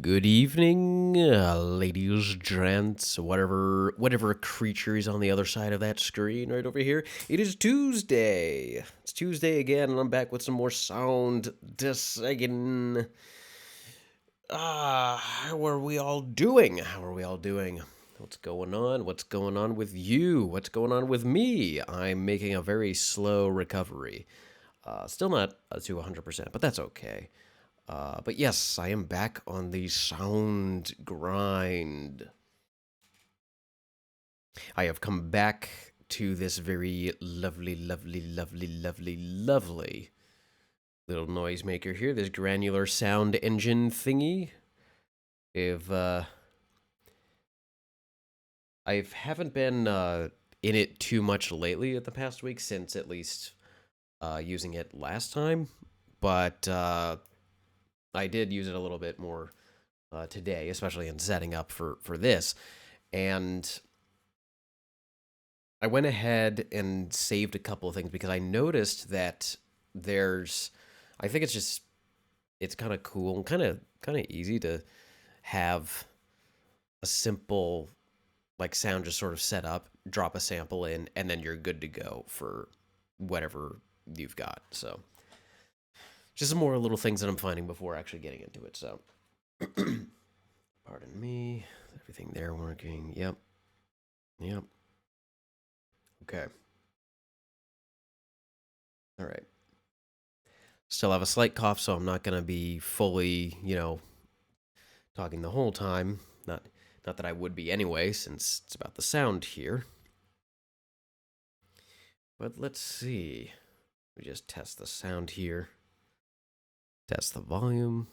Good evening, ladies, gents, whatever creature is on the other side of that screen right over here. It is Tuesday. It's Tuesday again, and I'm back with some more sound again. How are we all doing? How are we all doing? What's going on? What's going on with you? What's going on with me? I'm making a very slow recovery. Still not to 100%, but that's okay. But yes, I am back on the sound grind. I have come back to this very lovely little noisemaker here. This granular sound engine thingy. If I haven't been in it too much lately at the past week since at least using it last time, but I did use it a little bit more today, especially in setting up for this. And I went ahead and saved a couple of things because I noticed that there's, I think it's kind of cool and kind of easy to have a simple like sound just sort of set up, drop a sample in, and then you're good to go for whatever you've got. So just some more little things that I'm finding before actually getting into it. So pardon me, everything there working. Yep. Okay. All right. Still have a slight cough, so I'm not going to be fully, talking the whole time. Not that I would be anyway, since it's about the sound here. But let's see. We just test the sound here. Test the volume.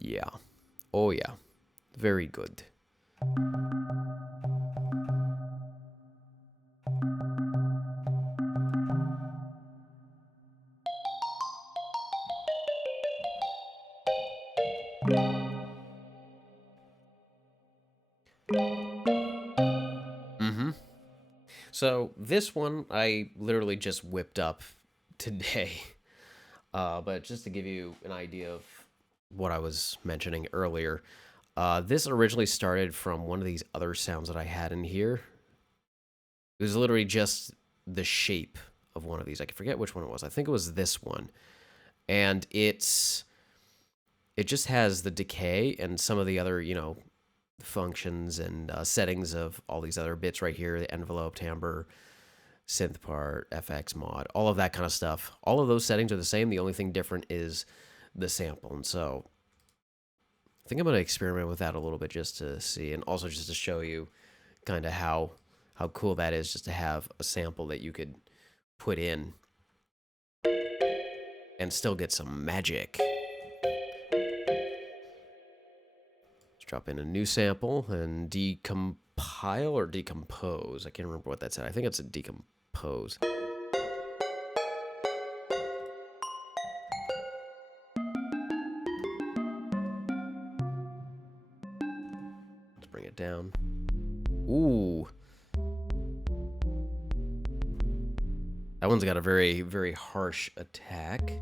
Yeah. Oh yeah. Very good. Mm-hmm. So this one I literally just whipped up today. But just to give you an idea of what I was mentioning earlier, this originally started from one of these other sounds that I had in here. It was literally just the shape of one of these. I can forget which one it was. I think it was this one. And it just has the decay and some of the other, functions and settings of all these other bits right here, the envelope, timbre, synth part, FX mod, all of that kind of stuff. All of those settings are the same. The only thing different is the sample. And so I think I'm going to experiment with that a little bit just to see, and also just to show you kind of how cool that is, just to have a sample that you could put in and still get some magic. Let's drop in a new sample and decompile or decompose. I can't remember what that said. I think it's a decompose. Let's bring it down. Ooh. That one's got a very, very harsh attack.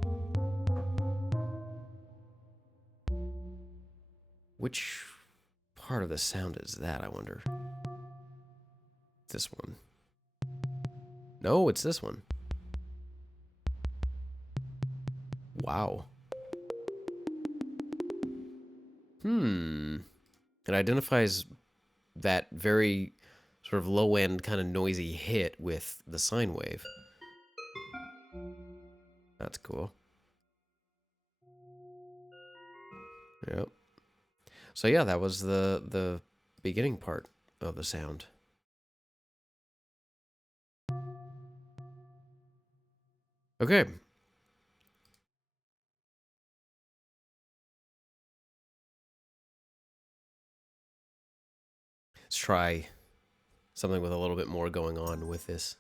Which part of the sound is that, I wonder? This one. No, it's this one. Wow. It identifies that very sort of low end kind of noisy hit with the sine wave. That's cool. Yep. So yeah, that was the beginning part of the sound. Okay. Let's try something with a little bit more going on with this.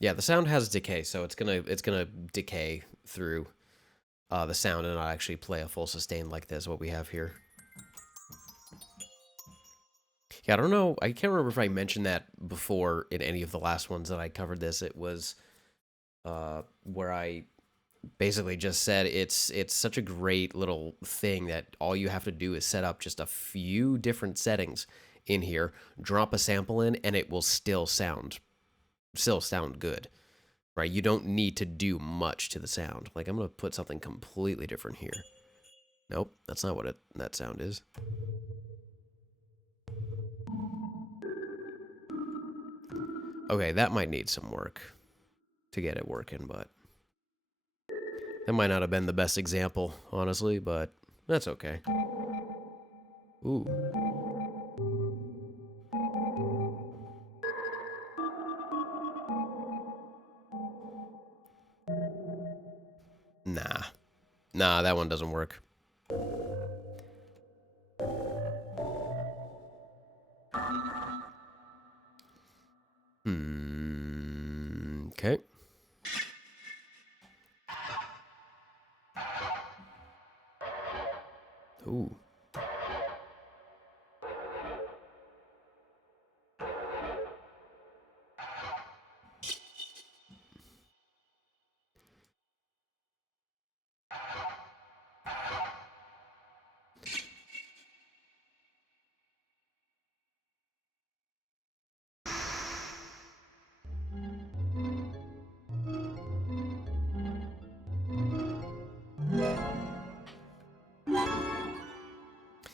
Yeah, the sound has decay, so it's gonna decay through the sound and not actually play a full sustain like this, what we have here. Yeah, I don't know. I can't remember if I mentioned that before in any of the last ones that I covered this. It was where I basically just said it's such a great little thing that all you have to do is set up just a few different settings in here, drop a sample in, and it will still sound good. Right? You don't need to do much to the sound. Like I'm gonna put something completely different here. Nope, that's not what that sound is. Okay, that might need some work to get it working, but that might not have been the best example, honestly, but that's okay. Ooh, nah. Nah, that one doesn't work. Okay. Ooh.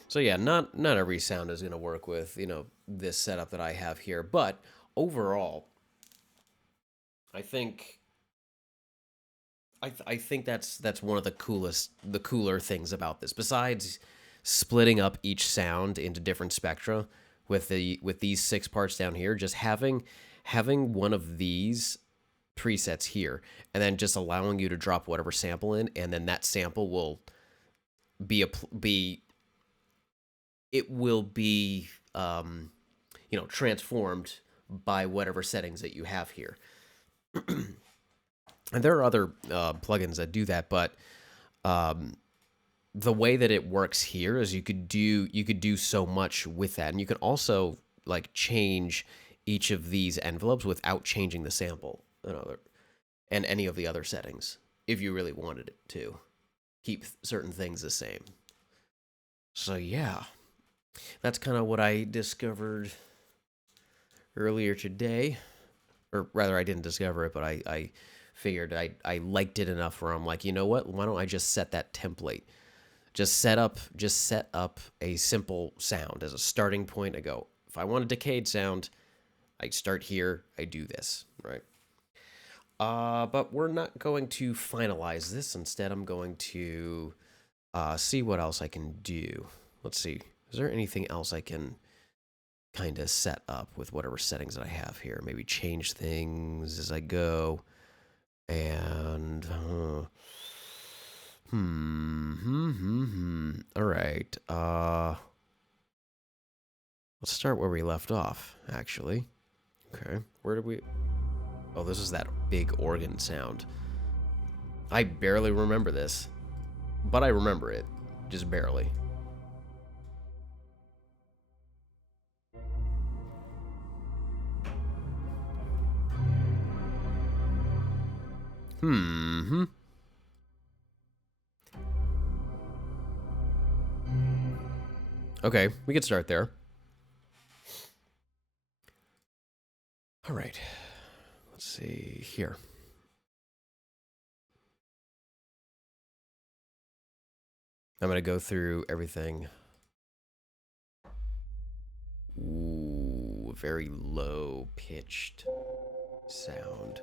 So yeah, not every sound is gonna work with, this setup that I have here, but overall, I think I think that's one of the cooler things about this. Besides splitting up each sound into different spectra with these 6 parts down here, just having one of these presets here, and then just allowing you to drop whatever sample in, and then that sample will be a be it will be transformed by whatever settings that you have here. And there are other plugins that do that, but the way that it works here is you could do so much with that, and you can also like change each of these envelopes without changing the sample and any of the other settings if you really wanted it to keep certain things the same. So yeah, that's kind of what I discovered earlier today, or rather, I didn't discover it, but I figured I liked it enough where I'm like, you know what? Why don't I just set that template? Just set up a simple sound as a starting point. I go, if I want a decayed sound, I start here. I do this, right? But we're not going to finalize this. Instead, I'm going to see what else I can do. Let's see. Is there anything else I can kind of set up with whatever settings that I have here? Maybe change things as I go. And all right. Let's start where we left off, actually. Okay. Where did we... Oh, this is that big organ sound. I barely remember this, but I remember it. Just barely. Hmm. Okay, we could start there. All right. Let's see here. I'm going to go through everything. Ooh, very low pitched sound.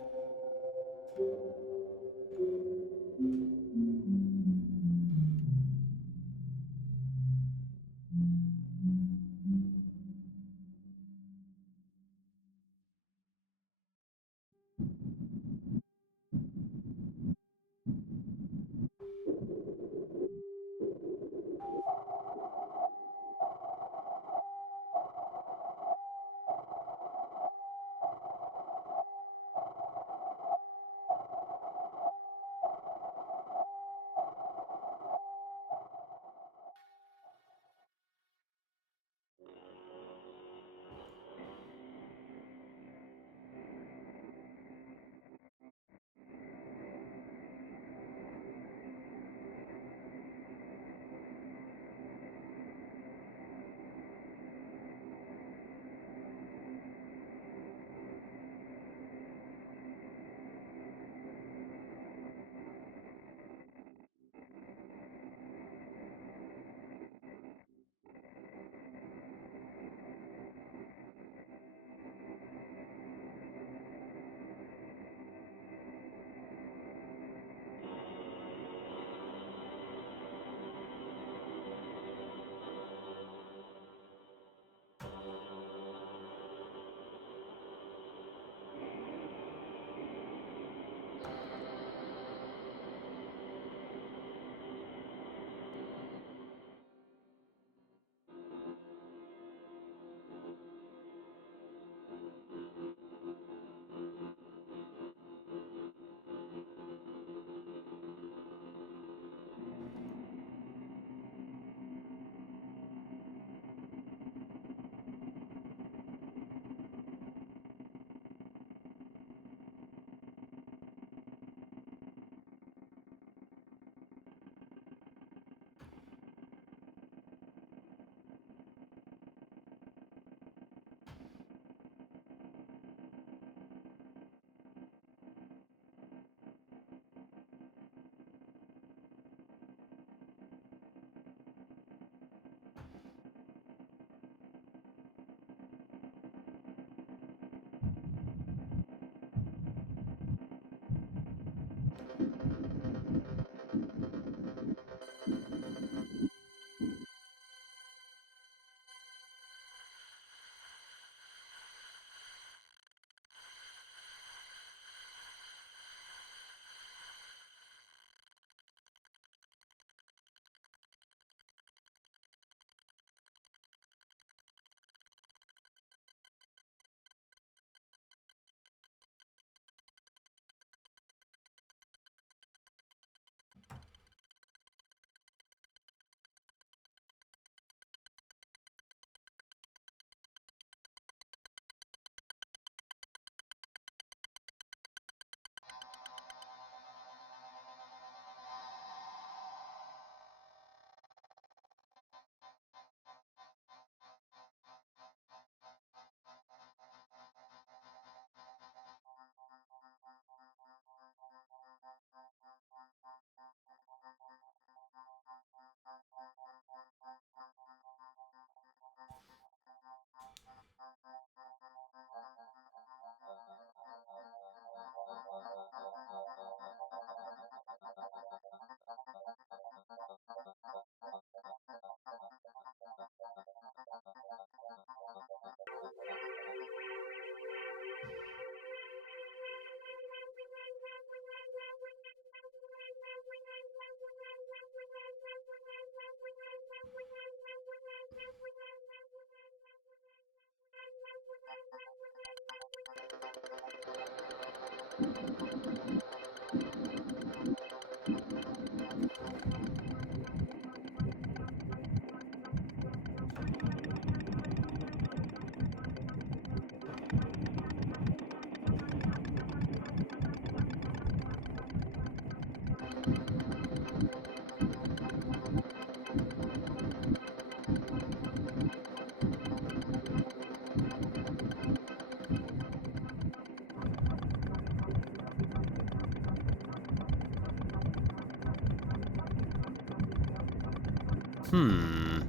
Hmm.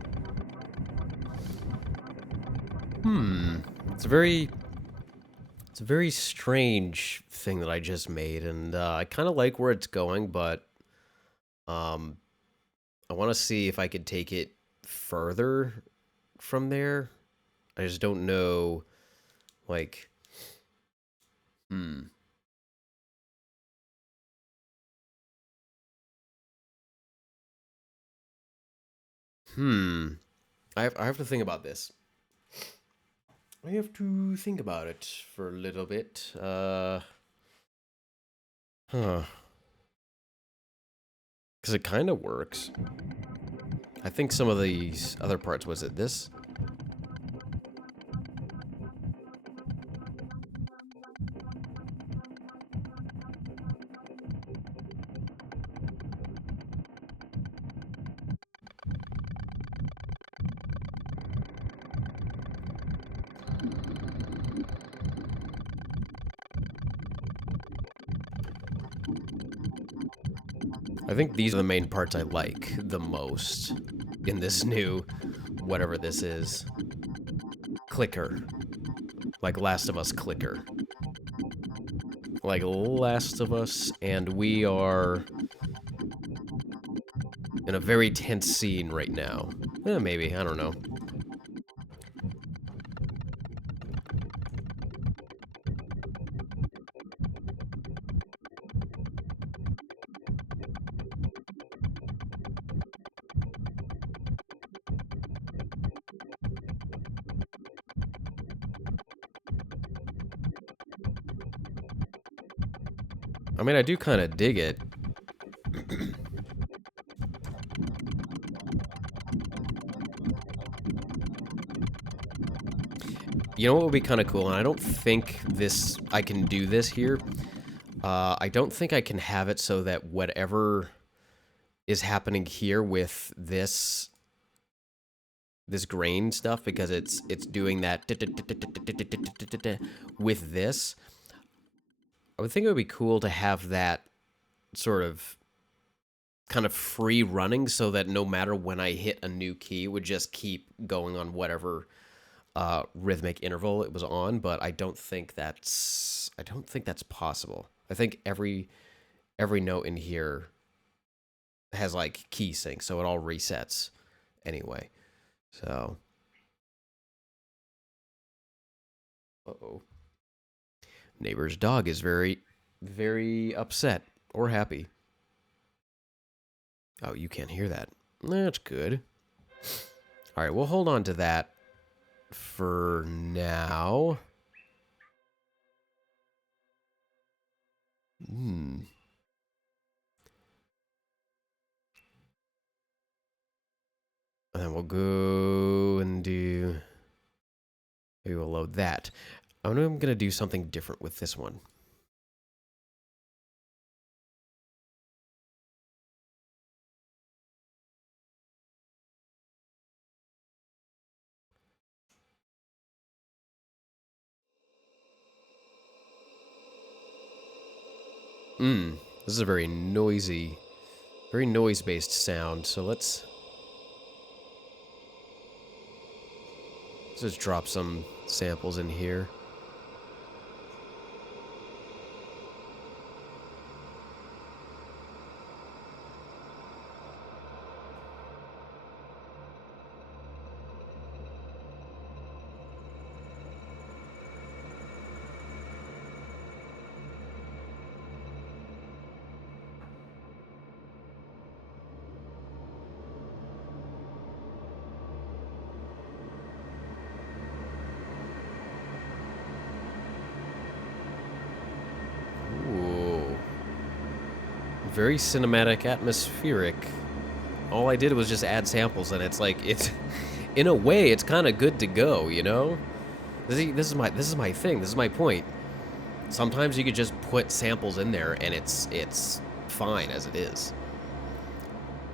Hmm. It's a very strange thing that I just made, and I kind of like where it's going, but um, I want to see if I could take it further from there. I just don't know, like, hmm, hmm. I have to think about this. I have to think about it for a little bit. Huh. Because it kind of works. I think some of these other parts, was it this? I think these are the main parts I like the most in this new, whatever this is, clicker. Like Last of Us clicker. Like Last of Us, and we are in a very tense scene right now. Maybe, I don't know. I mean, I do kind of dig it. You know what would be kind of cool, and I don't think I can do this here. I don't think I can have it so that whatever is happening here with this grain stuff, because it's doing that with this. I would think it would be cool to have that sort of kind of free running so that no matter when I hit a new key, it would just keep going on whatever rhythmic interval it was on. But I don't think that's possible. I think every note in here has like key sync, so it all resets anyway. So, uh-oh. Neighbor's dog is very upset or happy. Oh, you can't hear that. That's good. All right, we'll hold on to that for now. Hmm. And then we'll go and do... Maybe we'll load that. I'm going to do something different with this one. This is a very noisy, very noise-based sound. So let's just drop some samples in here. very cinematic, atmospheric. All I did was just add samples, and it's like, it's, in a way, it's kind of good to go, you know? This is my thing. This is my point. Sometimes you could just put samples in there, and it's fine as it is.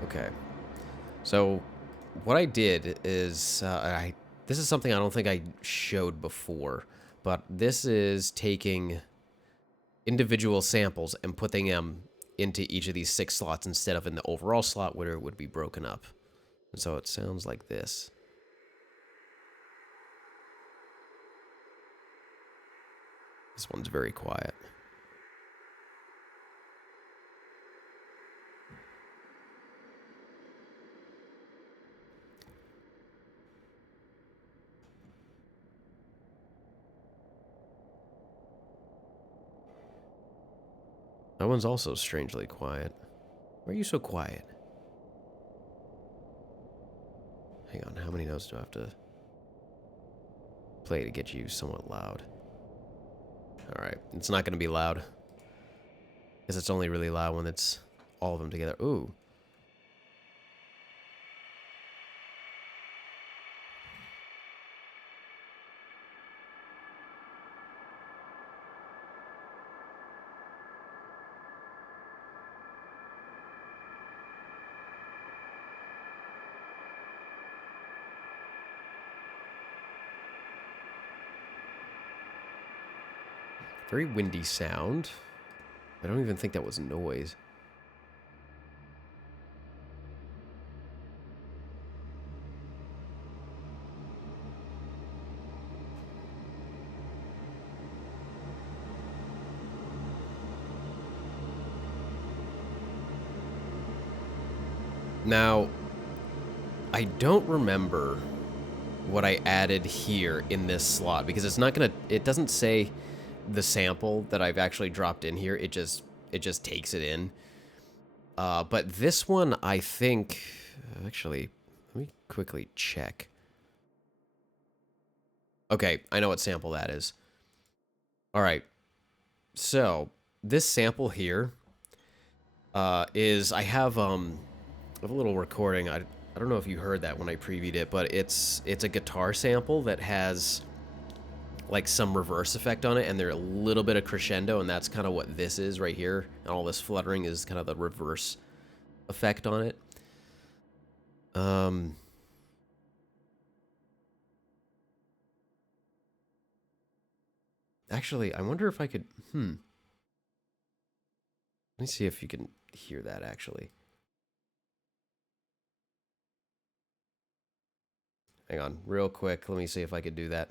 Okay. So, what I did is, this is something I don't think I showed before, but this is taking individual samples and putting them into each of these 6 slots instead of in the overall slot where it would be broken up. And so it sounds like this. This one's very quiet. That one's also strangely quiet. Why are you so quiet? Hang on, how many notes do I have to play to get you somewhat loud? Alright, it's not going to be loud. Because it's only really loud when it's all of them together. Ooh. Very windy sound. I don't even think that was noise. Now, I don't remember what I added here in this slot because it's not gonna, it doesn't say the sample that I've actually dropped in here. It just takes it in. But this one, I think, actually, let me quickly check. Okay, I know what sample that is. All right, so this sample here is, I have a little recording. I don't know if you heard that when I previewed it, but it's a guitar sample that has like some reverse effect on it, and there's a little bit of crescendo, and that's kind of what this is right here. And all this fluttering is kind of the reverse effect on it. Actually, I wonder if I could, let me see if you can hear that actually. Hang on, real quick. Let me see if I could do that.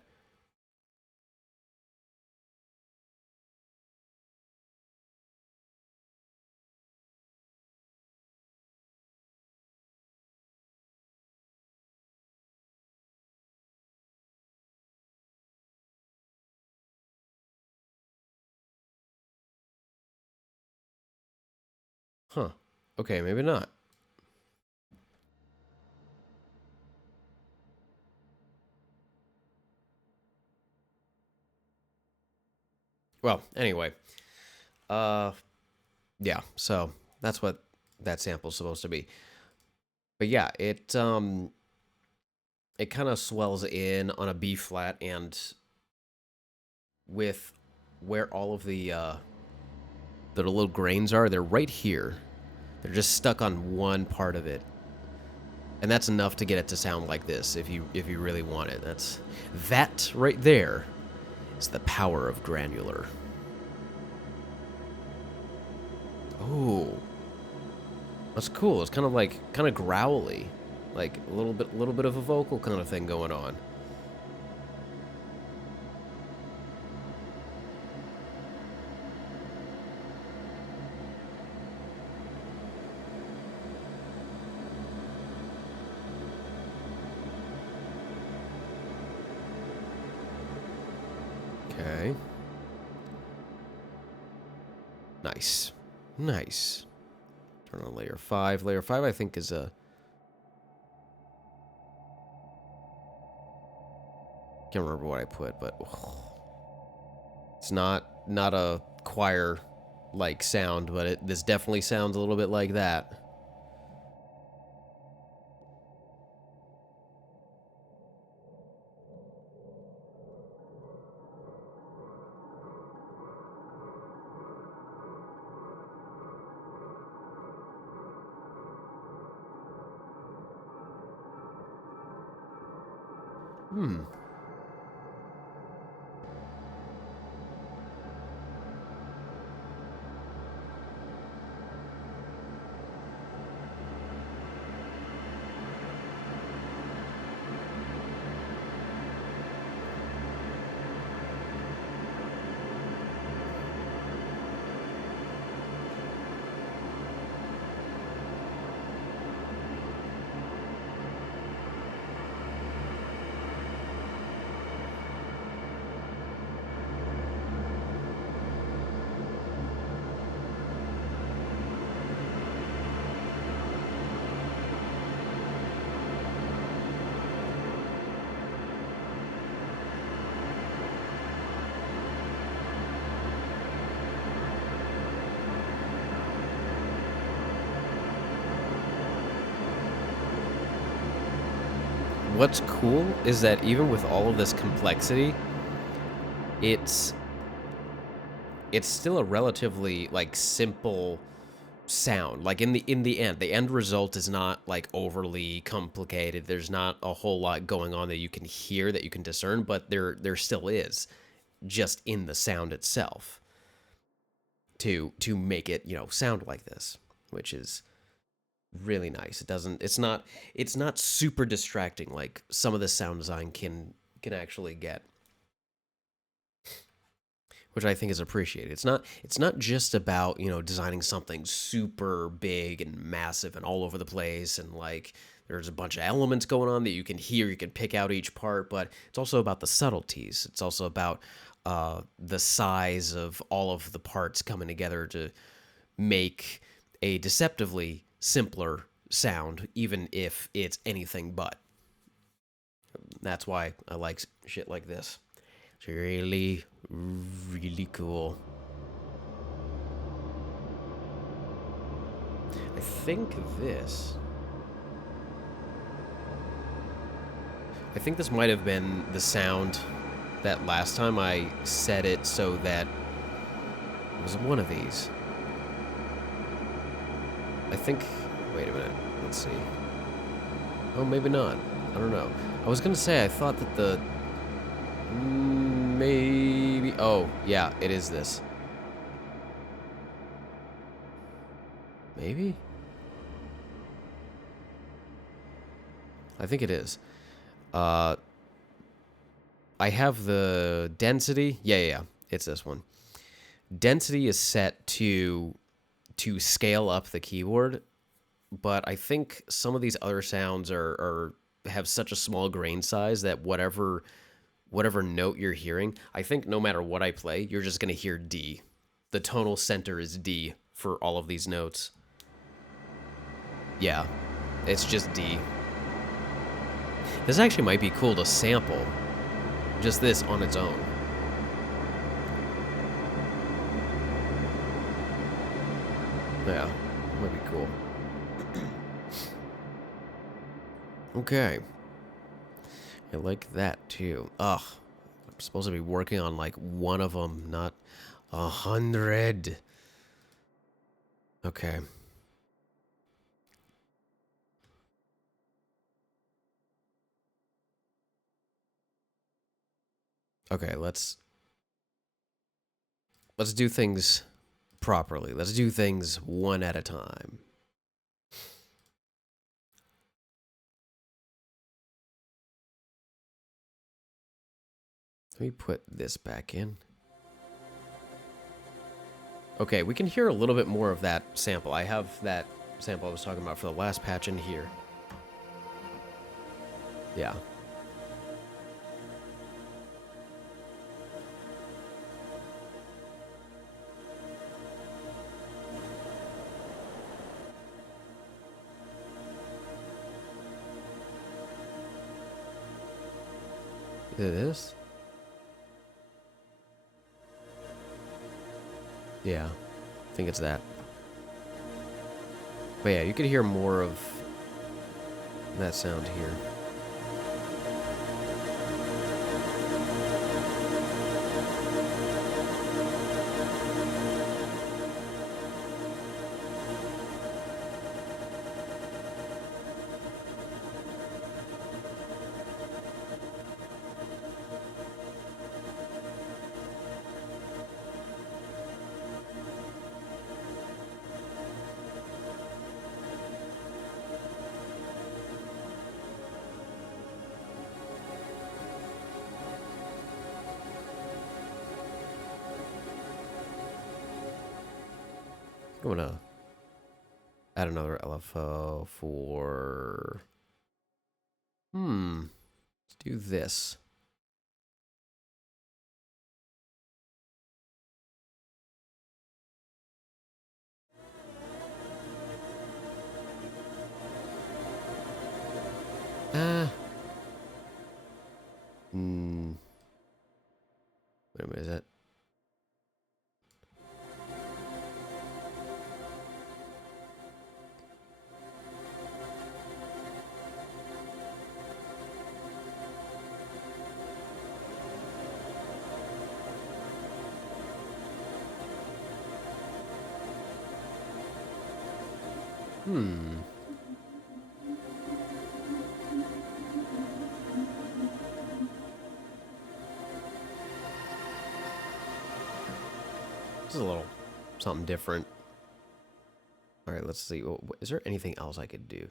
Huh. Okay, maybe not. Well, anyway. Yeah, so that's what that sample's supposed to be. But yeah, it kind of swells in on a B flat, and with where all of the little grains are, they're right here. They're just stuck on one part of it. And that's enough to get it to sound like this if you really want it. That right there is the power of granular. Oh. That's cool. It's kind of growly. Like a little bit of a vocal kind of thing going on. Okay. Nice. Nice. Turn on layer 5. Layer 5, I think, is a... Can't remember what I put, but... It's not a choir like sound, but this definitely sounds a little bit like that. Hmm. What's cool is that even with all of this complexity, it's still a relatively like simple sound. Like in the end, the end result is not like overly complicated. There's not a whole lot going on that you can hear, that you can discern, but there still is, just in the sound itself, to make it, sound like this, which is really nice. It's not super distracting like some of the sound design can actually get, which I think is appreciated. It's not just about, designing something super big and massive and all over the place, and like there's a bunch of elements going on that you can hear, you can pick out each part, but it's also about the subtleties. It's also about the size of all of the parts coming together to make a deceptively simpler sound, even if it's anything but. That's why I like shit like this. It's really, really cool. I think this. I think this might have been the sound that last time I set it so that it was one of these. I think. Wait a minute. Let's see. Oh, maybe not. I don't know. I was gonna say I thought that the. Maybe. Oh, yeah, it is this. Maybe? I think it is. Uh, I have the density. Yeah. It's this one. Density is set to scale up the keyboard, but I think some of these other sounds are have such a small grain size that whatever note you're hearing, I think no matter what I play, you're just gonna hear D. The tonal center is D for all of these notes. Yeah, it's just D. This actually might be cool to sample, just this on its own. Yeah, might be cool. Okay. I like that too. Ugh. I'm supposed to be working on like one of them, not 100. Okay. Okay, let's do things properly. Let's do things one at a time. Let me put this back in. Okay, we can hear a little bit more of that sample. I have that sample I was talking about for the last patch in here. Yeah. It is? Yeah. think it's that. But yeah, you can hear more of that sound here. I'm gonna add another LFO for... Let's do this. Wait a minute, is that... This is a little something different. All right, let's see. Is there anything else I could do?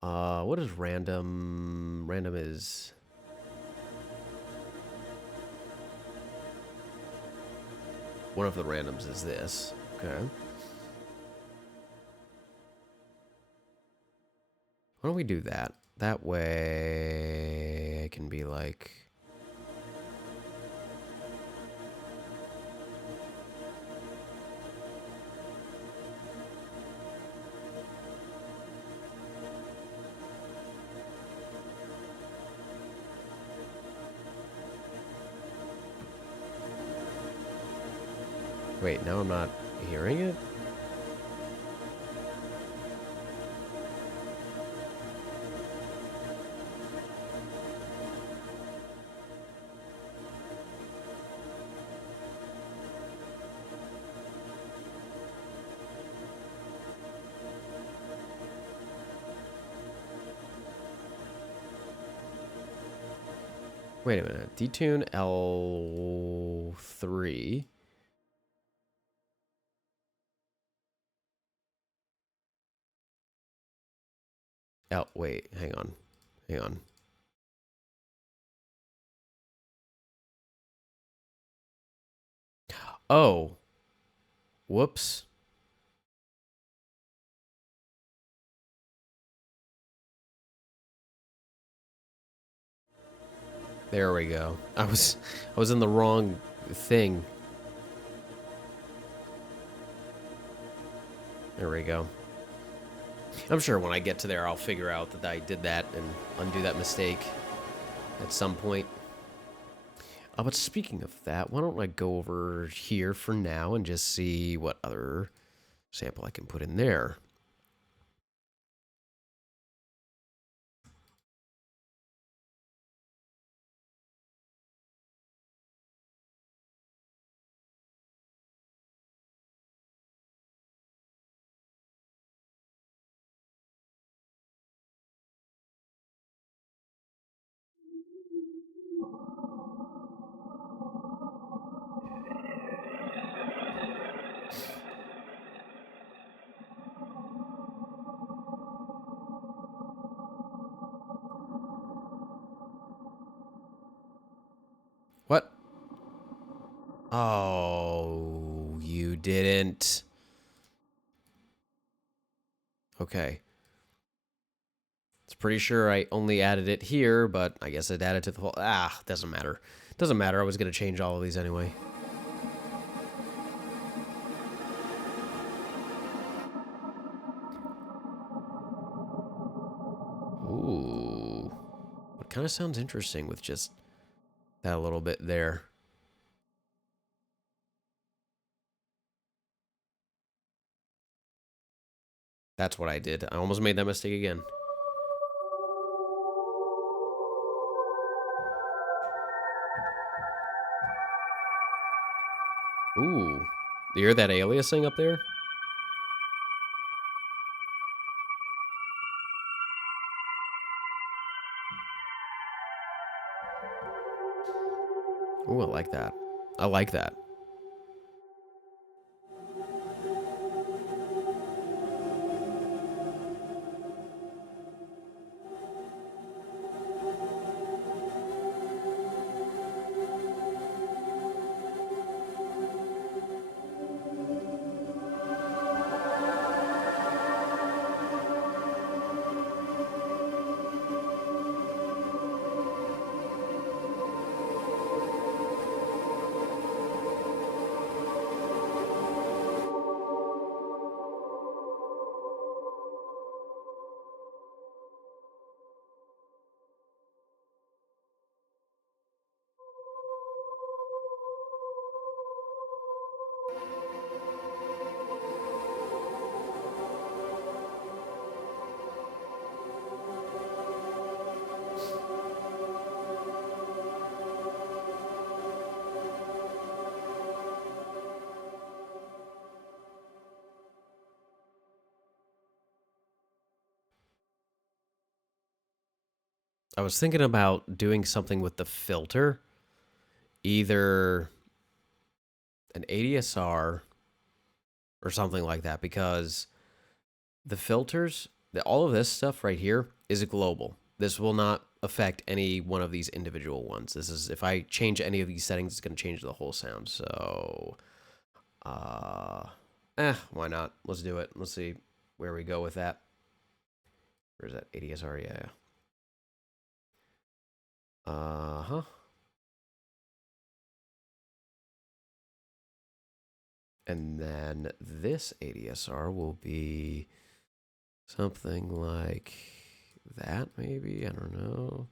What is random? Random is... One of the randoms is this. Okay. Why don't we do that? That way I can be like... Wait, now I'm not hearing it? Wait a minute. Detune L3. Wait, hang on. Hang on. Oh. Whoops. There we go. I was in the wrong thing. There we go. I'm sure when I get to there, I'll figure out that I did that and undo that mistake at some point. But speaking of that, why don't I go over here for now and just see what other sample I can put in there. What? Oh, you didn't. Okay. It's pretty sure I only added it here, but I guess it added to the whole... doesn't matter. Doesn't matter. I was going to change all of these anyway. Ooh. It kind of sounds interesting with just that little bit there. That's what I did. I almost made that mistake again. Ooh. You hear that aliasing up there? Ooh, I like that. I like that. I was thinking about doing something with the filter, either an ADSR or something like that, because the filters, all of this stuff right here is global. This will not affect any one of these individual ones. This is, if I change any of these settings, it's going to change the whole sound. So, why not? Let's do it. Let's see where we go with that. Where's that ADSR? Yeah. Uh-huh. And then this ADSR will be something like that, maybe? I don't know.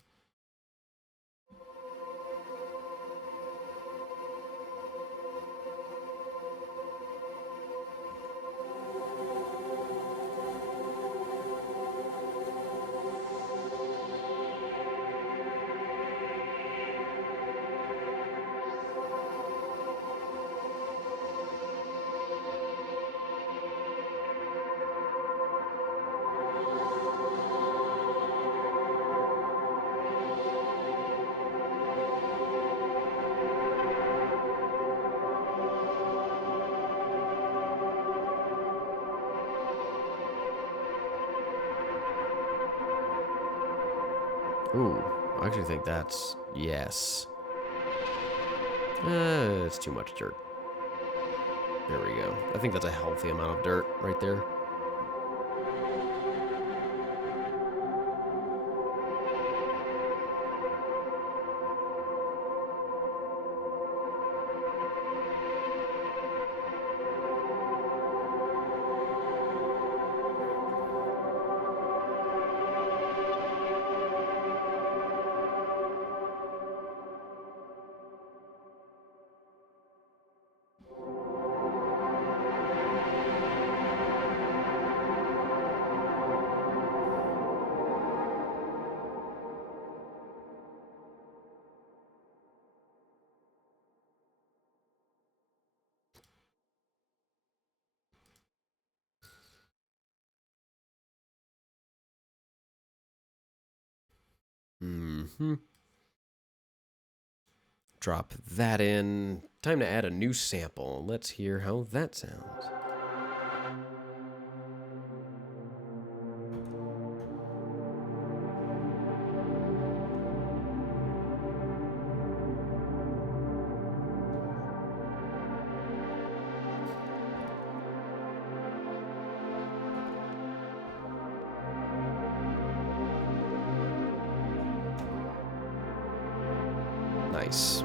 Ooh, I actually think that's yes. It's too much dirt. There we go. I think that's a healthy amount of dirt right there. Mm-hmm. Drop that in. Time to add a new sample. Let's hear how that sounds. Nice.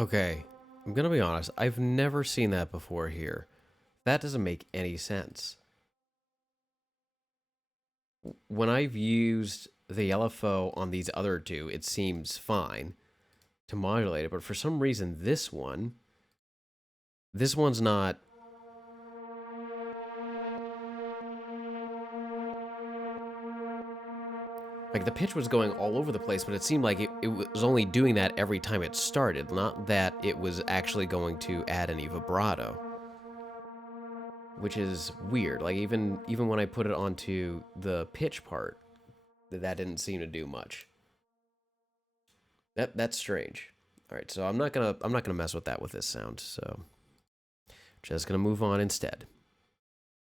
Okay, I'm gonna be honest. I've never seen that before here. That doesn't make any sense. When I've used the LFO on these other two, it seems fine to modulate it, but for some reason this one's not. Like, the pitch was going all over the place, but it seemed like it was only doing that every time it started, not that it was actually going to add any vibrato. Which is weird. Like, even when I put it onto the pitch part, that didn't seem to do much. That's strange. All right, so I'm not gonna mess with that with this sound. So just gonna move on instead.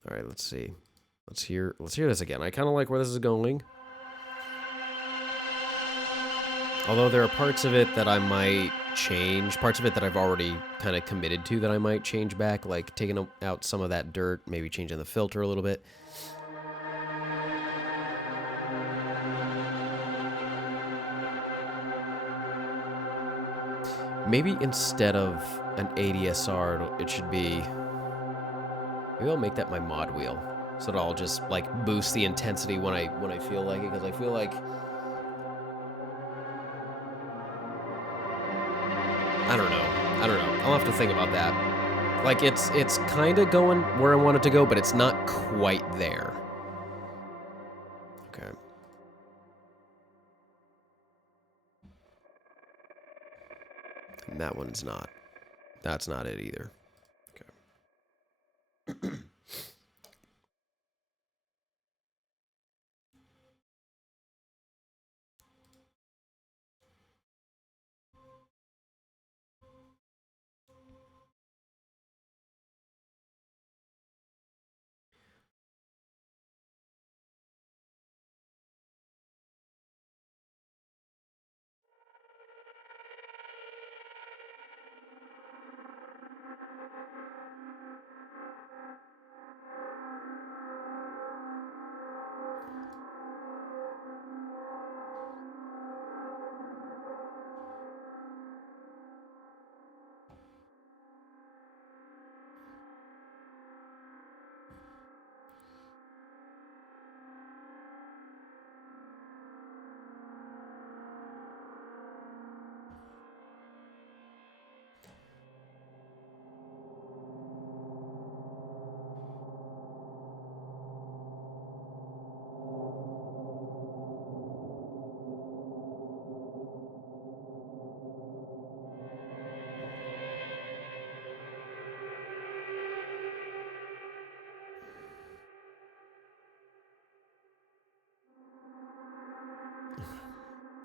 All right, let's see. Let's hear this again. I kind of like where this is going. Although there are parts of it that I might change, parts of it that I've already kind of committed to that I might change back, like taking out some of that dirt, maybe changing the filter a little bit. Maybe instead of an ADSR, it should be... Maybe I'll make that my mod wheel, so that I'll just like boost the intensity when I feel like it, because I feel like... I don't know. I'll have to think about that. Like, it's kind of going where I want it to go, but it's not quite there. Okay. And that one's not. That's not it either. Okay.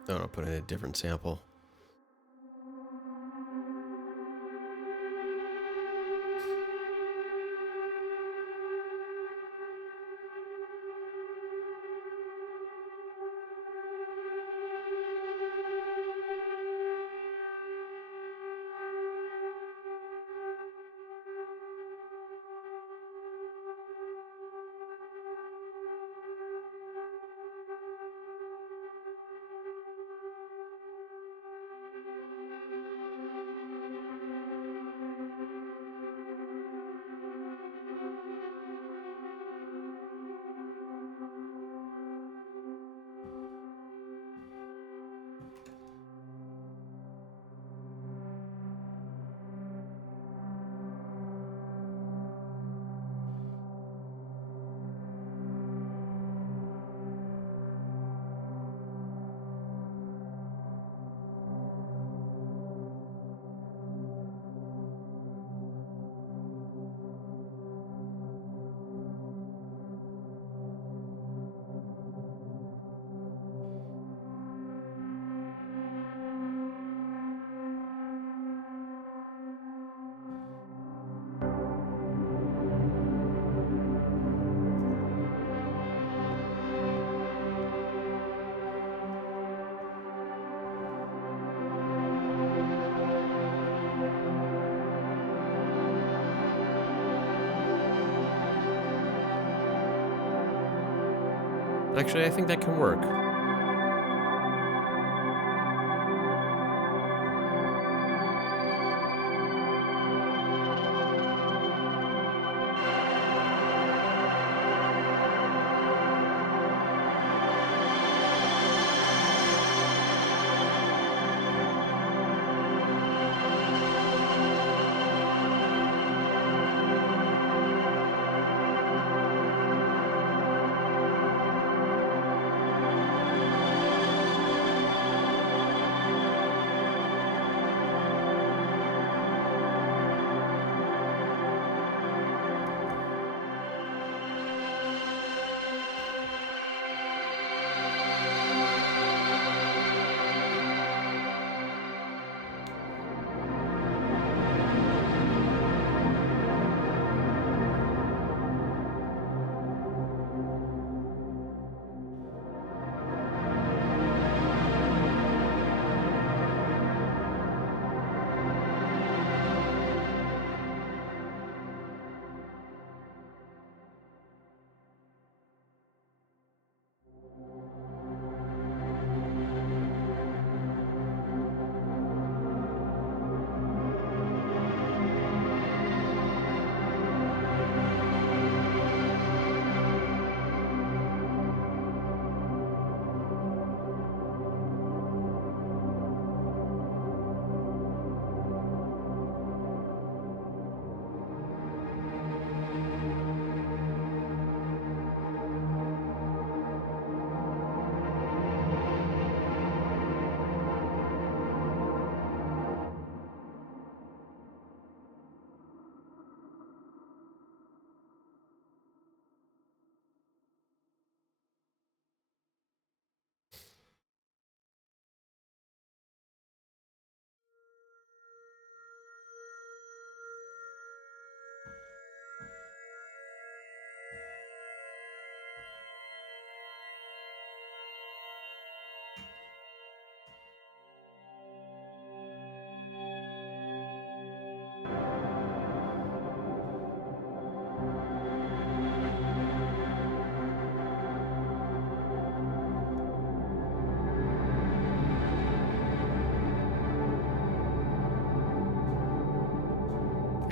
I'm gonna put in a different sample. Actually, I think that can work.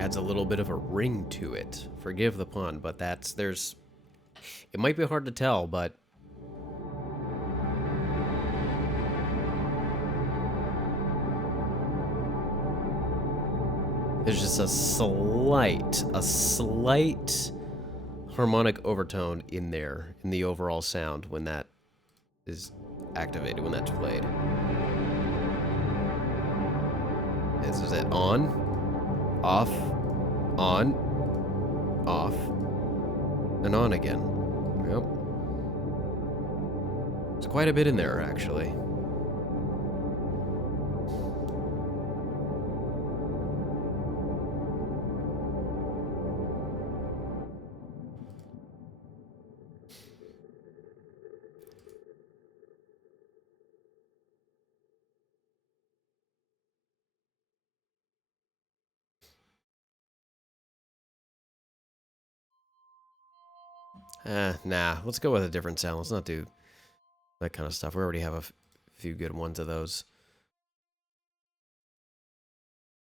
adds a little bit of a ring to it. Forgive the pun, but it might be hard to tell, but there's just a slight harmonic overtone in there, in the overall sound when that is activated, when that's played. This is it. On, off, on, off, and on again. Yep. There's quite a bit in there, actually. Nah, let's go with a different sound. Let's not do that kind of stuff. We already have a few good ones of those.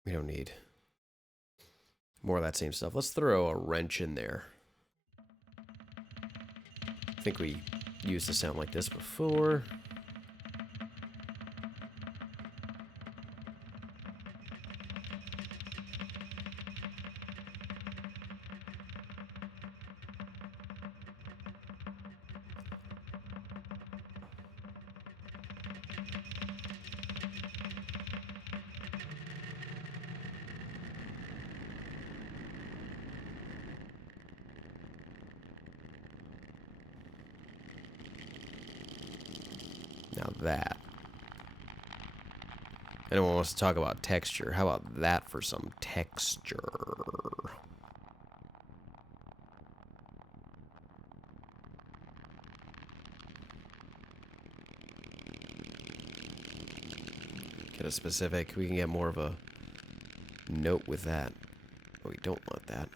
We don't need more of that same stuff. Let's throw a wrench in there. I think we used a sound like this before. Now that. Anyone wants to talk about texture? How about that for some texture? Get a specific. We can get more of a note with that. But we don't want that.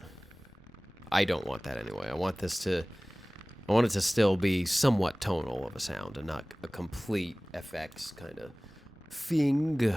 I don't want that anyway. I want it to still be somewhat tonal of a sound and not a complete FX kind of thing.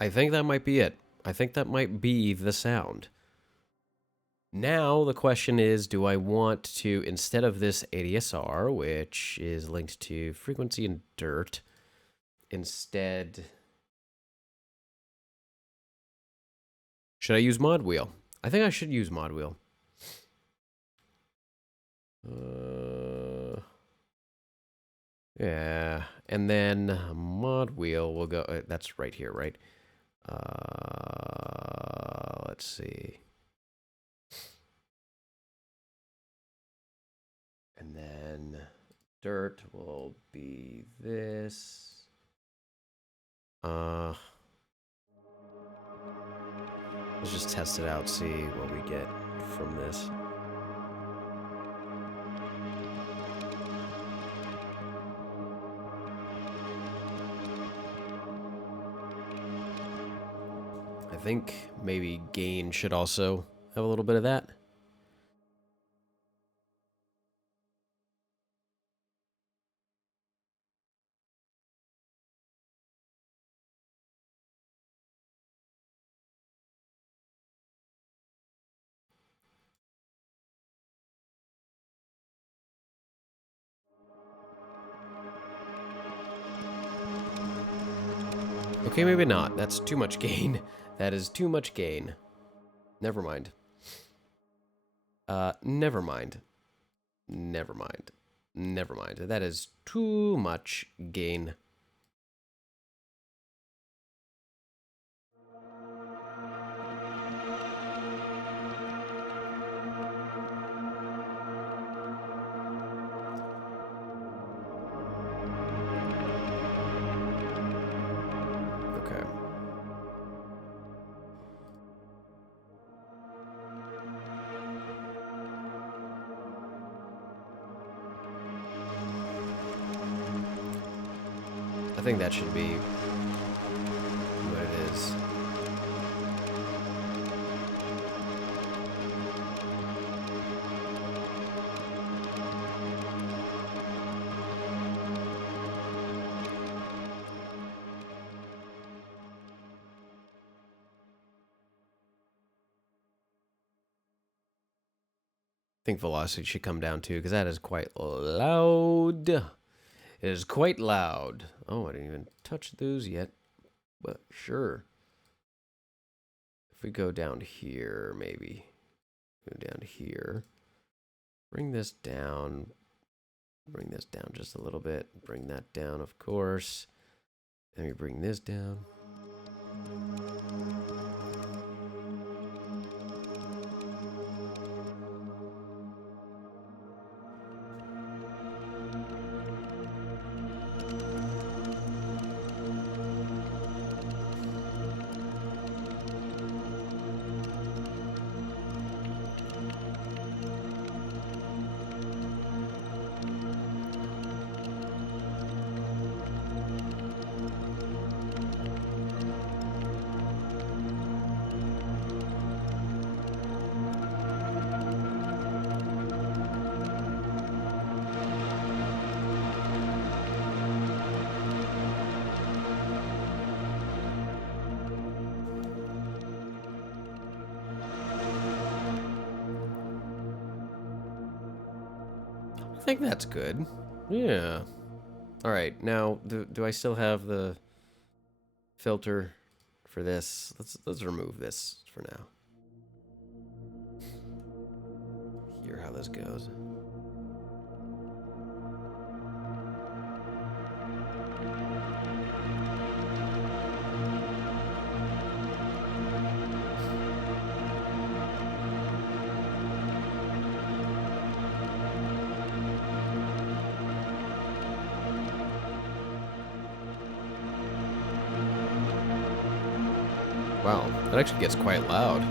I think that might be it. I think that might be the sound. Now the question is, do I want to, instead of this ADSR, which is linked to frequency and dirt, instead, should I use mod wheel? I think I should use mod wheel. Yeah, and then mod wheel will go, that's right here, right? Let's see. And then dirt will be this. Let's just test it out, see what we get from this. I think maybe gain should also have a little bit of that. Okay, maybe not. That's too much gain. That is too much gain. Never mind. Never mind. Never mind. Never mind. That is too much gain. Okay. I think that should be what it is. I think velocity should come down too, because that is quite loud. It is quite loud. Oh, I didn't even touch those yet, but sure. If we go down here, maybe. Go down here. Bring this down. Bring this down just a little bit. Bring that down, of course. Then we bring this down. I think that's good. Yeah. All right. Now, do I still have the filter for this? Let's remove this for now. Hear how this goes. Wow, that actually gets quite loud.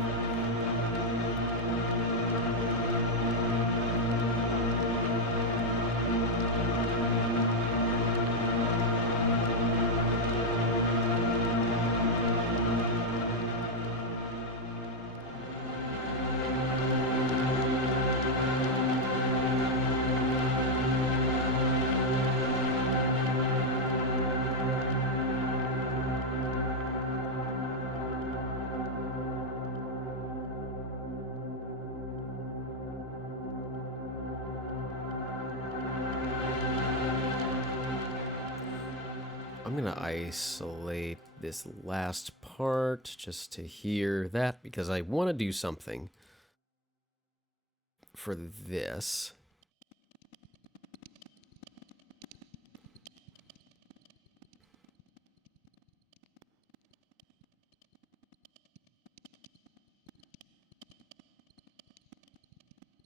I'm gonna isolate this last part just to hear that because I want to do something for this.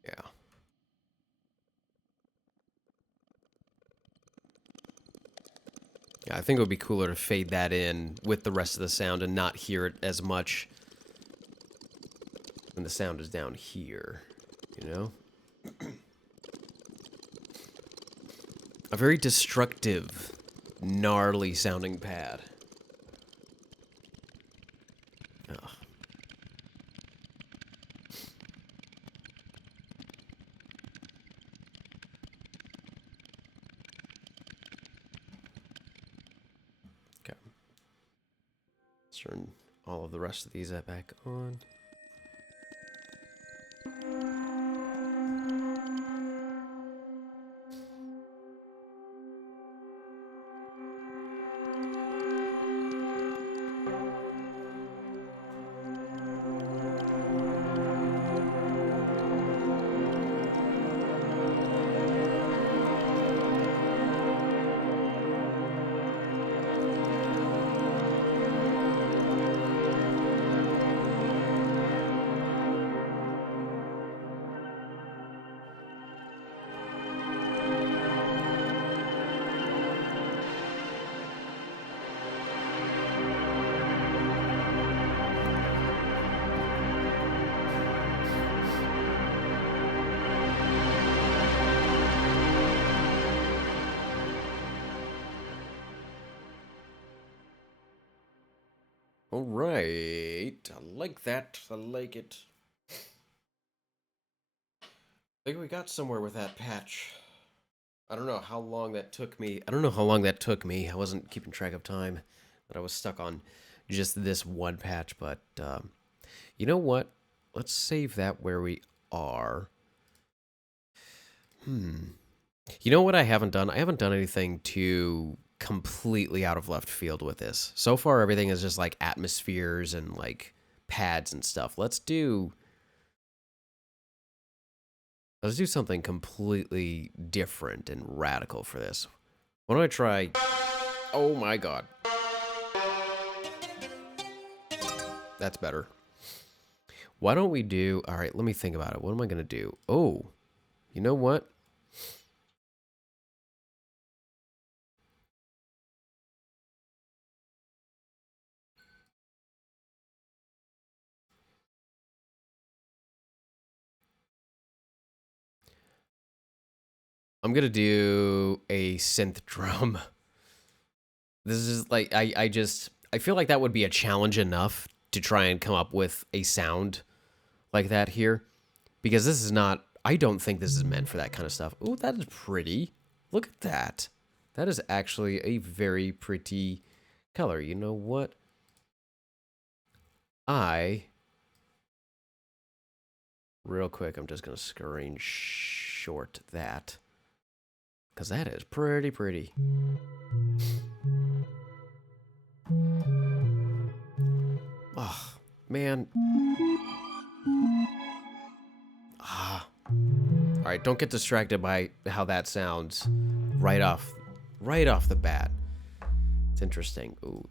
Yeah. Yeah, I think it would be cooler to fade that in with the rest of the sound and not hear it as much when the sound is down here, you know? A very destructive, gnarly sounding pad. Ugh. Okay. Let's turn all of the rest of these back on. All right. I like that. I like it. I think we got somewhere with that patch. I don't know how long that took me. I wasn't keeping track of time. But I was stuck on just this one patch. But you know what? Let's save that where we are. You know what I haven't done? I haven't done anything too completely out of left field with this. So far, everything is just like atmospheres and like pads and stuff. Let's do something completely different and radical for this. Why don't I try? Oh my god, that's better. Why don't we do? All right, let me think about it. What am I gonna do? Oh, you know what? I'm gonna do a synth drum. This is like I feel like that would be a challenge enough to try and come up with a sound like that here, because this is not. I don't think this is meant for that kind of stuff. Oh, that is pretty. Look at that. That is actually a very pretty color. You know what? Real quick, I'm just gonna screenshot that because that is pretty. Oh man. Ah. All right, don't get distracted by how that sounds right off the bat. It's interesting. Ooh.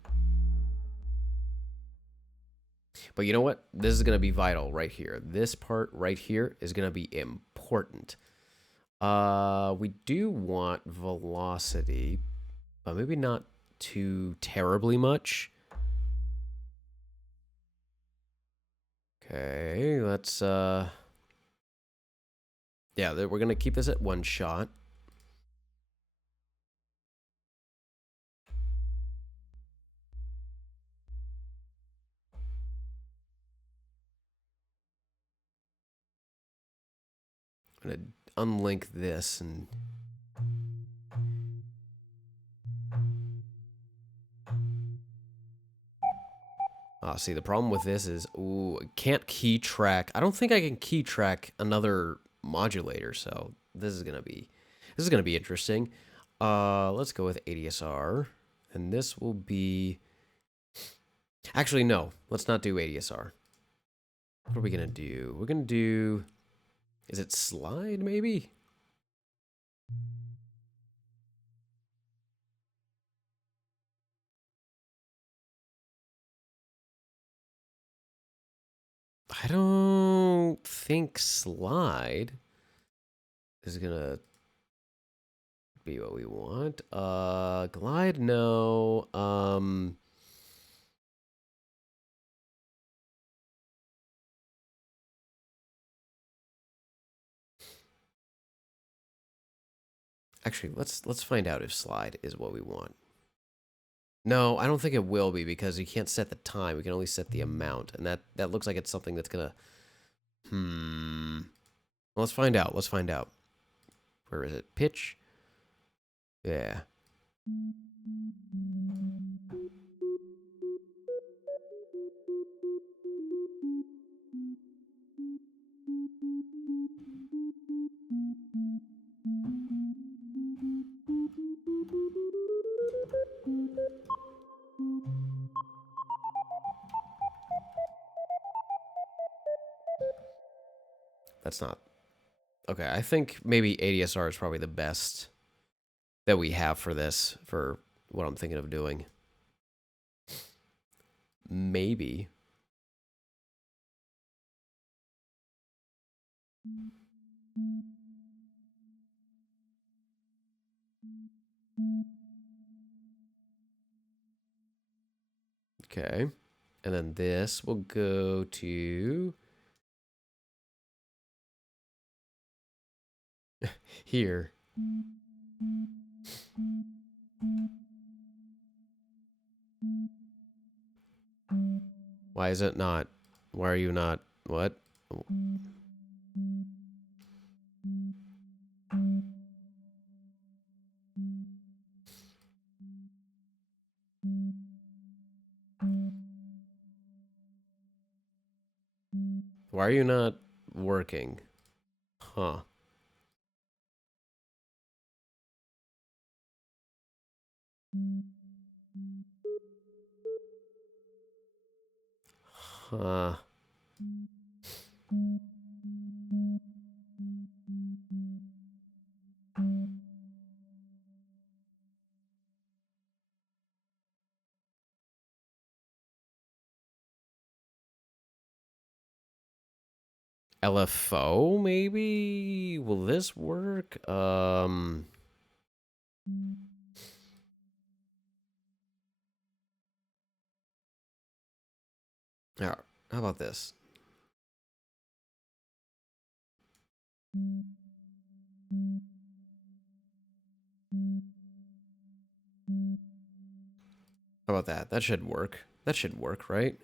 But you know what? This is going to be vital right here. This part right here is going to be important. We do want velocity, but maybe not too terribly much. Okay, let's yeah, we're going to keep this at one shot. I'm going to unlink this and see, the problem with this is, ooh, can't key track. I don't think I can key track another modulator, so this is gonna be interesting. Let's go with ADSR, and this will be. Actually, no, let's not do ADSR. What are we gonna do? We're gonna do. Is it slide maybe? I don't think slide is gonna be what we want. Glide, no. Actually, let's find out if slide is what we want. No, I don't think it will be because you can't set the time. We can only set the amount, and that looks like it's something that's gonna. Well, let's find out. Let's find out. Where is it? Pitch. Yeah. That's not okay. I think maybe ADSR is probably the best that we have for this, for what I'm thinking of doing. Maybe. Okay. And then this will go to here. Why is it not? Why are you not? What? Why are you not working? Huh. Huh. LFO maybe? Will this work? Yeah, how about this? How about that? That should work. That should work, right?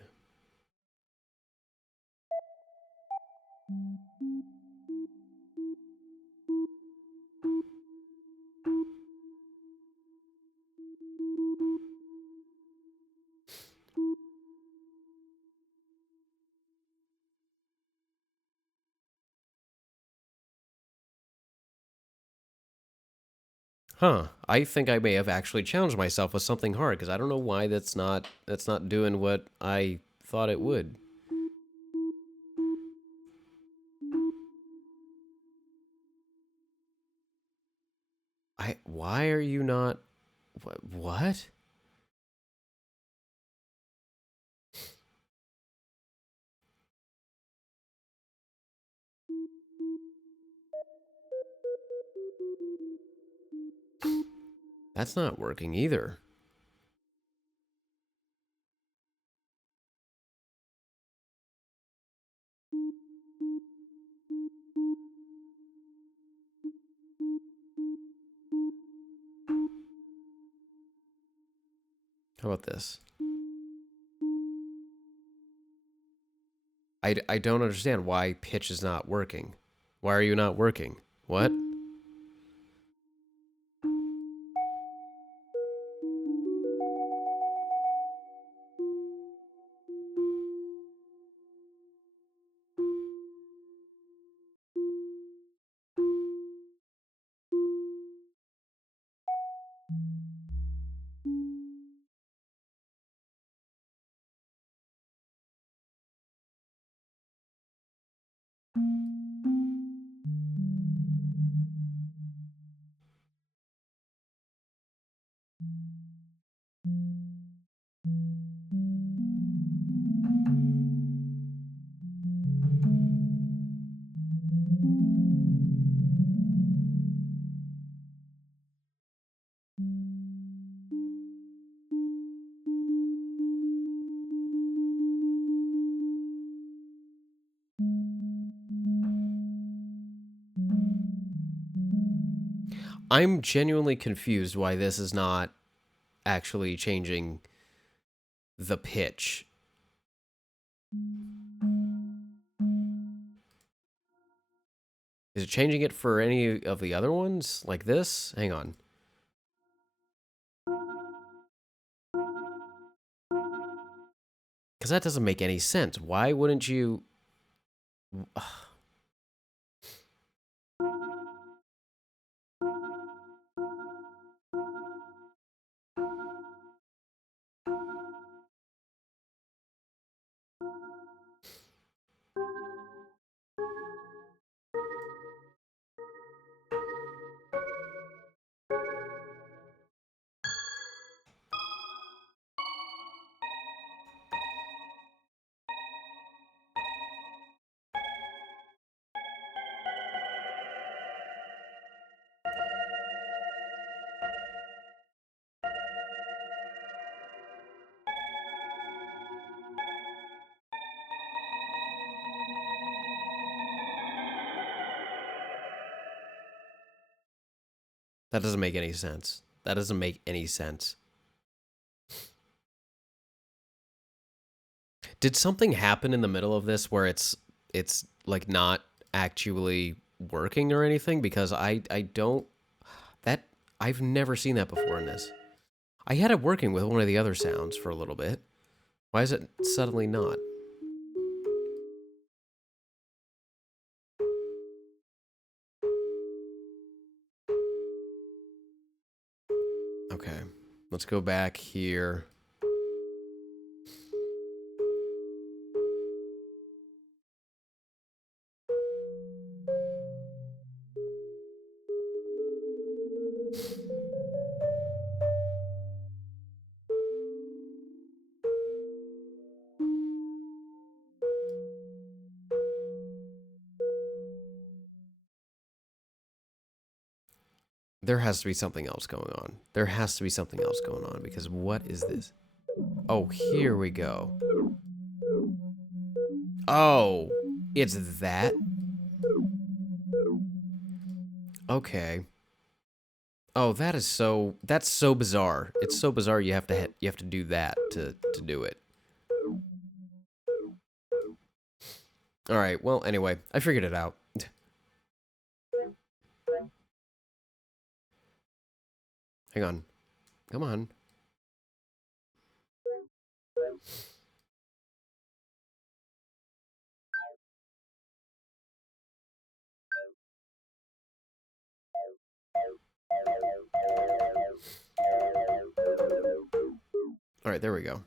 Huh. I think I may have actually challenged myself with something hard because I don't know why that's not doing what I thought it would. Why are you not what? That's not working either. How about this? I don't understand why pitch is not working. Why are you not working? What? I'm genuinely confused why this is not actually changing the pitch. Is it changing it for any of the other ones? Like this? Hang on. Because that doesn't make any sense. Why wouldn't you... That doesn't make any sense. That doesn't make any sense. Did something happen in the middle of this where it's like not actually working or anything? Because I don't that I've never seen that before in this. I had it working with one of the other sounds for a little bit. Why is it suddenly not? Okay. Let's go back here. There has to be something else going on. There has to be something else going on because what is this? Oh, here we go. Oh, it's that? Okay. Oh, that's so bizarre. It's so bizarre you have to do that to do it. All right. Well, anyway, I figured it out. Hang on. Come on. All right, there we go.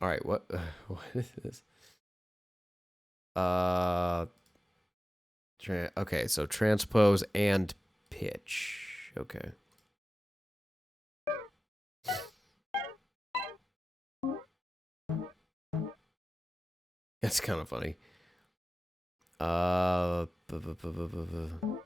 All right, what what is this? Uh okay, so transpose and pitch. Okay. That's kind of funny. Bu- bu- bu- bu- bu- bu-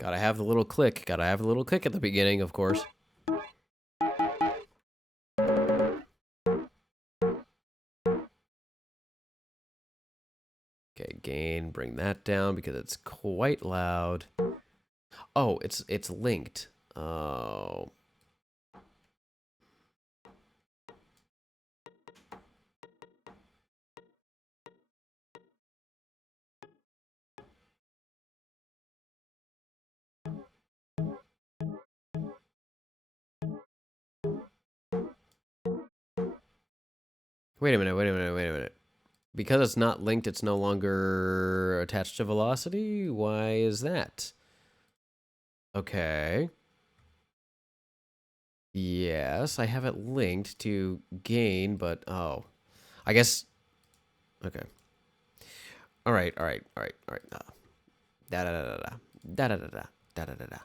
Gotta have the little click. Gotta have the little click at the beginning, of course. Okay, gain, bring that down because it's quite loud. Oh, it's linked. Oh. Wait a minute, wait a minute, wait a minute. Because it's not linked, it's no longer attached to velocity? Why is that? Okay. Yes, I have it linked to gain, but oh, I guess okay. All right, all right, all right, all right. Da da da da da da da da da da da da.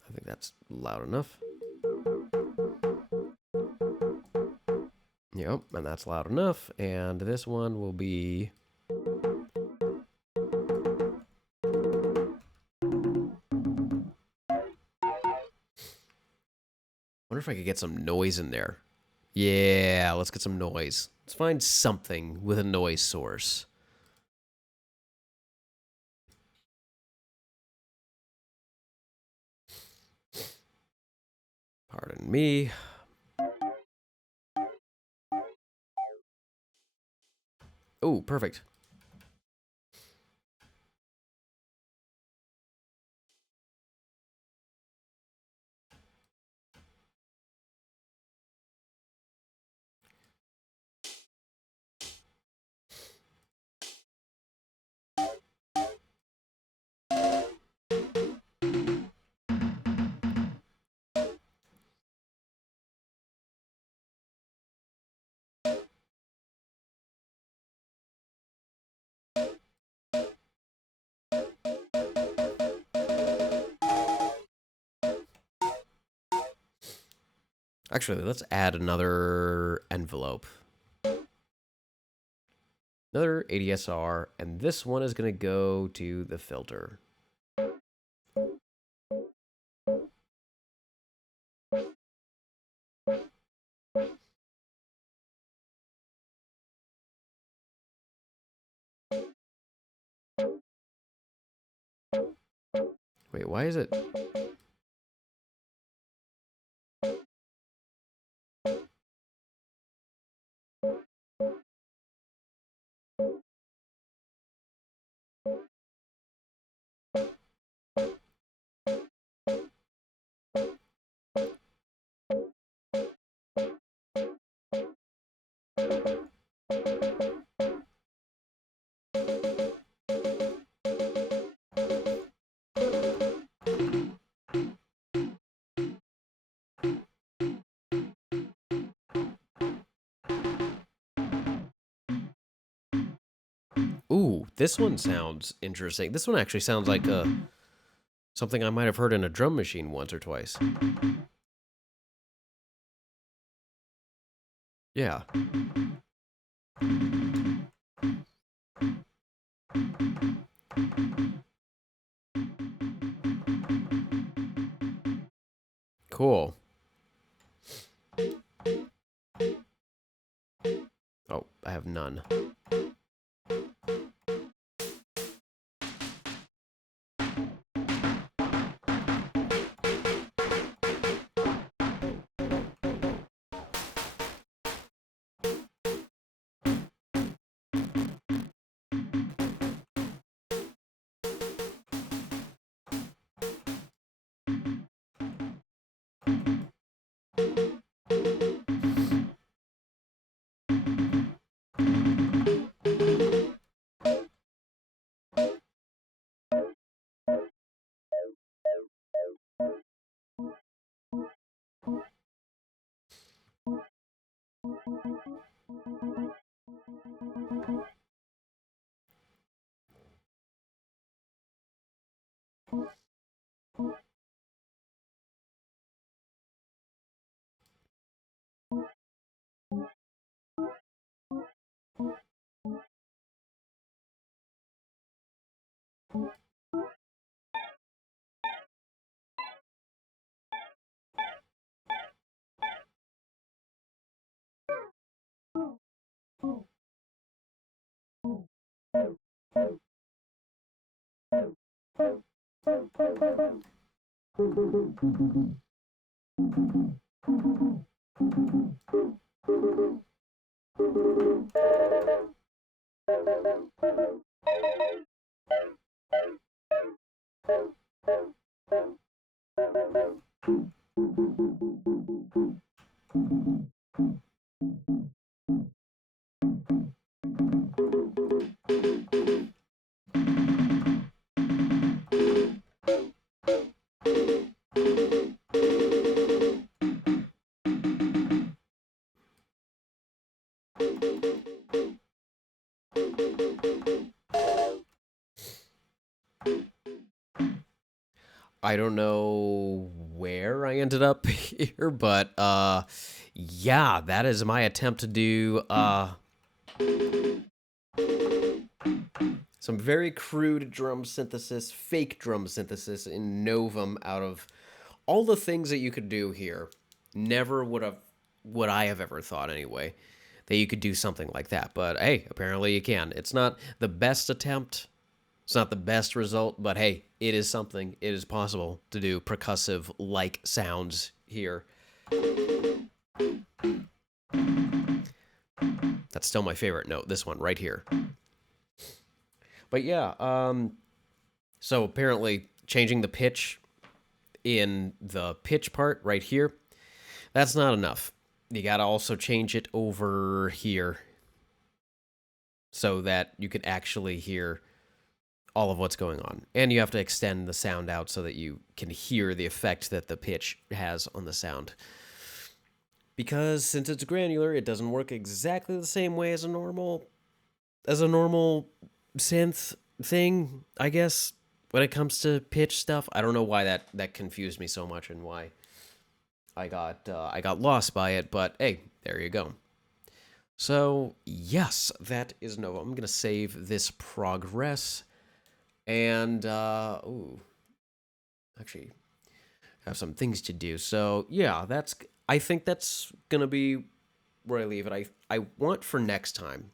I think that's loud enough. Yep, and that's loud enough. And this one will be. Wonder if I could get some noise in there. Yeah, let's get some noise. Let's find something with a noise source. Pardon me. Oh, perfect. Actually, let's add another envelope. Another ADSR, and this one is going to go to the filter. Wait, why is it? Ooh, this one sounds interesting. This one actually sounds like something I might have heard in a drum machine once or twice. Yeah. Cool. Oh, I have none. I don't know where I ended up here, but yeah, that is my attempt to do some very crude drum synthesis, fake drum synthesis in Novum out of all the things that you could do here. Never would I have ever thought anyway that you could do something like that. But hey, apparently you can. It's not the best attempt. It's not the best result, but hey, it is something. It is possible to do percussive like sounds here. That's still my favorite note, this one right here. But yeah, so apparently changing the pitch in the pitch part right here, that's not enough. You got to also change it over here so that you can actually hear all of what's going on. And you have to extend the sound out so that you can hear the effect that the pitch has on the sound. Because since it's granular, it doesn't work exactly the same way as a normal synth thing, I guess, when it comes to pitch stuff. I don't know why that confused me so much and why I got lost by it, but hey, there you go. So yes, that is Nova. I'm gonna save this progress, and actually have some things to do. So yeah, I think that's gonna be where I leave it. I want for next time.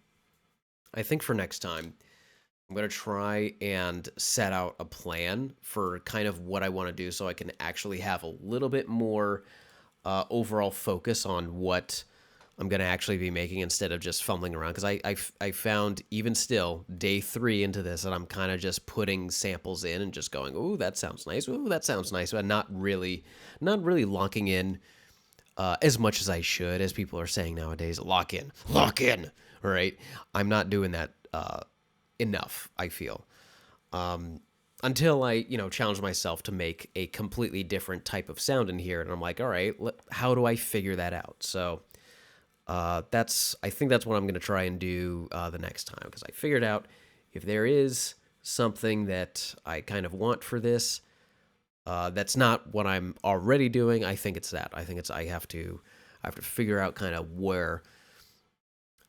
I think for next time, I'm going to try and set out a plan for kind of what I want to do so I can actually have a little bit more overall focus on what I'm going to actually be making instead of just fumbling around. Because I found even still, day 3 into this, that I'm kind of just putting samples in and just going, ooh, that sounds nice. Ooh, that sounds nice. But not really locking in as much as I should, as people are saying nowadays. Lock in. Right? I'm not doing that enough, I feel. Until I, challenge myself to make a completely different type of sound in here. And I'm like, all right, how do I figure that out? So I think that's what I'm going to try and do the next time. Because I figured out if there is something that I kind of want for this, that's not what I'm already doing. I think it's that. I think I have to figure out kind of where,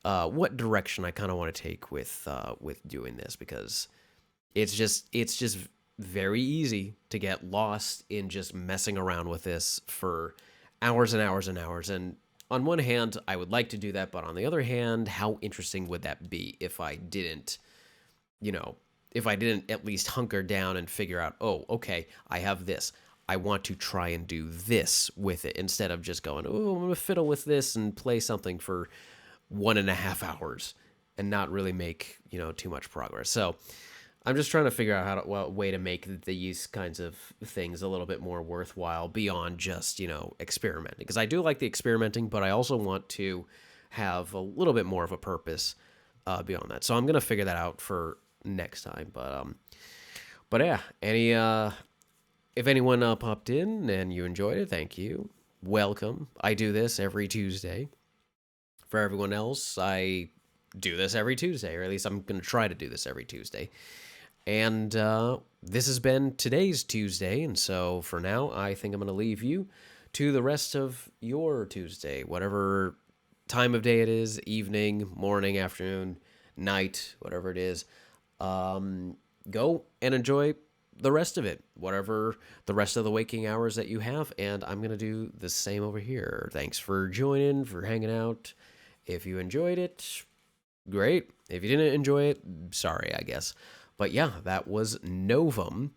what direction I kind of want to take with doing this, because it's just very easy to get lost in just messing around with this for hours and hours and hours. And on one hand, I would like to do that, but on the other hand, how interesting would that be if I didn't, at least hunker down and figure out, oh, okay, I have this. I want to try and do this with it instead of just going, oh, I'm going to fiddle with this and play something for 1.5 hours and not really make, too much progress. So I'm just trying to figure out what way to make these kinds of things a little bit more worthwhile beyond just, experimenting. Because I do like the experimenting, but I also want to have a little bit more of a purpose beyond that. So I'm going to figure that out for next time. But yeah, if anyone popped in and you enjoyed it, thank you. Welcome. I do this every Tuesday. For everyone else, I do this every Tuesday, or at least I'm going to try to do this every Tuesday. And this has been today's Tuesday, and so for now, I think I'm going to leave you to the rest of your Tuesday, whatever time of day it is, evening, morning, afternoon, night, whatever it is. Go and enjoy the rest of it, whatever the rest of the waking hours that you have, and I'm going to do the same over here. Thanks for joining, for hanging out. If you enjoyed it, great. If you didn't enjoy it, sorry, I guess. But yeah, that was Novum,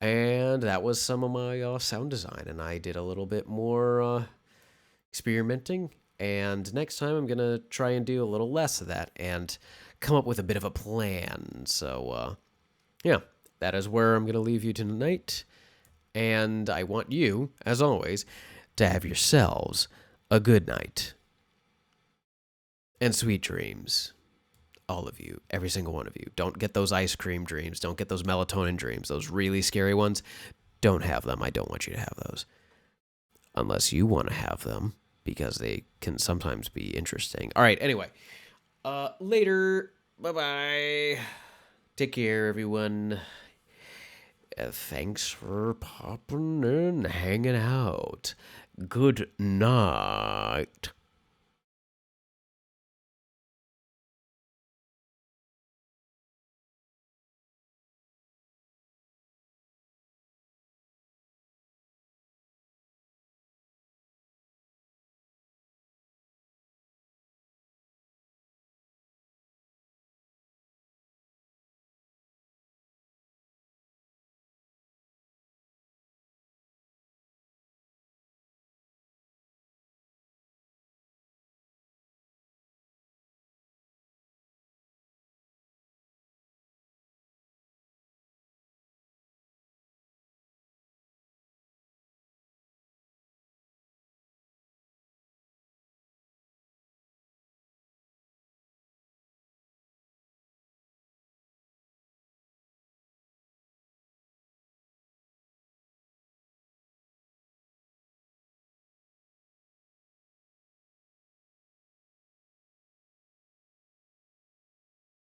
and that was some of my sound design, and I did a little bit more experimenting, and next time I'm going to try and do a little less of that and come up with a bit of a plan. So, yeah, that is where I'm going to leave you tonight, and I want you, as always, to have yourselves a good night. And sweet dreams. All of you. Every single one of you. Don't get those ice cream dreams. Don't get those melatonin dreams. Those really scary ones. Don't have them. I don't want you to have those. Unless you want to have them. Because they can sometimes be interesting. All right, anyway. Later. Bye bye. Take care, everyone. Thanks for popping in, hanging out. Good night.